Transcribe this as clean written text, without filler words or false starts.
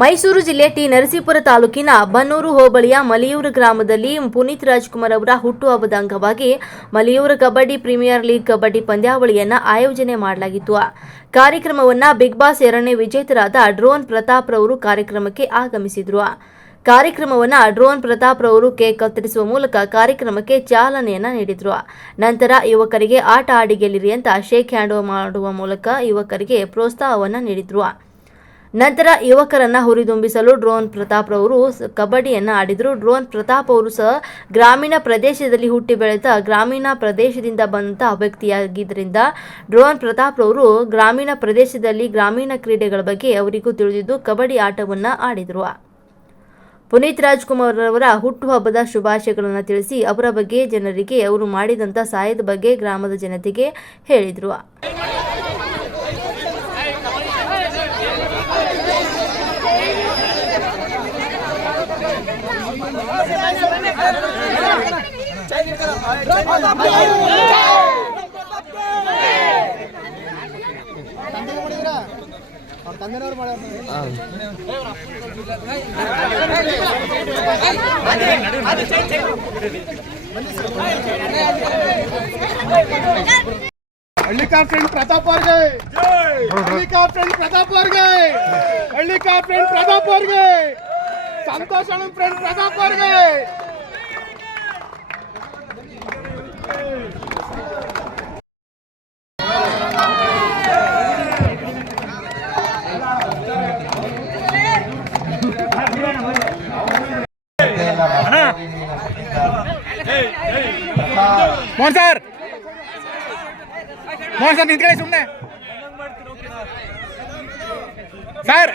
ಮೈಸೂರು ಜಿಲ್ಲೆ ಟಿ ನರಸೀಪುರ ತಾಲೂಕಿನ ಬನ್ನೂರು ಹೋಬಳಿಯ ಮಲಿಯೂರು ಗ್ರಾಮದಲ್ಲಿ ಪುನೀತ್ ರಾಜ್ಕುಮಾರ್ ಅವರ ಹುಟ್ಟುಹಬ್ಬದ ಅಂಗವಾಗಿ ಮಲಿಯೂರು ಕಬಡ್ಡಿ ಪ್ರೀಮಿಯರ್ ಲೀಗ್ ಕಬಡ್ಡಿ ಪಂದ್ಯಾವಳಿಯನ್ನು ಆಯೋಜನೆ ಮಾಡಲಾಗಿತ್ತು. ಕಾರ್ಯಕ್ರಮವನ್ನು ಬಿಗ್ ಬಾಸ್ 2ನೇ ವಿಜೇತರಾದ ಡ್ರೋನ್ ಪ್ರತಾಪ್ ರವರು ಕಾರ್ಯಕ್ರಮಕ್ಕೆ ಆಗಮಿಸಿದರು. ಕಾರ್ಯಕ್ರಮವನ್ನು ಡ್ರೋನ್ ಪ್ರತಾಪ್ ರವರು ಕೇಕ್ ಕತ್ತರಿಸುವ ಮೂಲಕ ಕಾರ್ಯಕ್ರಮಕ್ಕೆ ಚಾಲನೆಯನ್ನು ನೀಡಿದರು. ನಂತರ ಯುವಕರಿಗೆ ಆಟ ಆಡಿ ಗೆಲ್ಲಿರಿ ಅಂತ ಶೇಕ್ ಹ್ಯಾಂಡ್ ಮಾಡುವ ಮೂಲಕ ಯುವಕರಿಗೆ ಪ್ರೋತ್ಸಾಹವನ್ನು ನೀಡಿದರು. ನಂತರ ಯುವಕರನ್ನು ಹುರಿದುಂಬಿಸಲು ಡ್ರೋನ್ ಪ್ರತಾಪ್ ರವರು ಕಬಡ್ಡಿಯನ್ನು ಆಡಿದರು. ಡ್ರೋನ್ ಪ್ರತಾಪ್ ಅವರು ಸಹ ಗ್ರಾಮೀಣ ಪ್ರದೇಶದಲ್ಲಿ ಹುಟ್ಟಿ ಬೆಳೆದ ಗ್ರಾಮೀಣ ಪ್ರದೇಶದಿಂದ ಬಂದ ವ್ಯಕ್ತಿಯಾಗಿದ್ದರಿಂದ ಡ್ರೋನ್ ಪ್ರತಾಪ್ ರವರು ಗ್ರಾಮೀಣ ಪ್ರದೇಶದಲ್ಲಿ ಗ್ರಾಮೀಣ ಕ್ರೀಡೆಗಳ ಬಗ್ಗೆ ಅವರಿಗೂ ತಿಳಿದಿದ್ದು ಕಬಡ್ಡಿ ಆಟವನ್ನು ಆಡಿದರು. ಪುನೀತ್ ರಾಜ್ಕುಮಾರ್ ಅವರ ಹುಟ್ಟುಹಬ್ಬದ ಶುಭಾಶಯಗಳನ್ನು ತಿಳಿಸಿ ಅವರ ಬಗ್ಗೆ ಜನರಿಗೆ ಅವರು ಮಾಡಿದಂಥ ಸಹಾಯದ ಬಗ್ಗೆ ಗ್ರಾಮದ ಜನತೆಗೆ ಹೇಳಿದರು. हल्ली का फ्रेंड प्रताप और गए, हल्ली का फ्रेंड प्रताप और गए, हल्ली का फ्रेंड प्रताप और गए, संतोष फ्रेंड प्रताप और गए. मोहन सर निंत्ಕೊಳ್ಳಿ ಸುಮ್ಮನೆ ಸರ್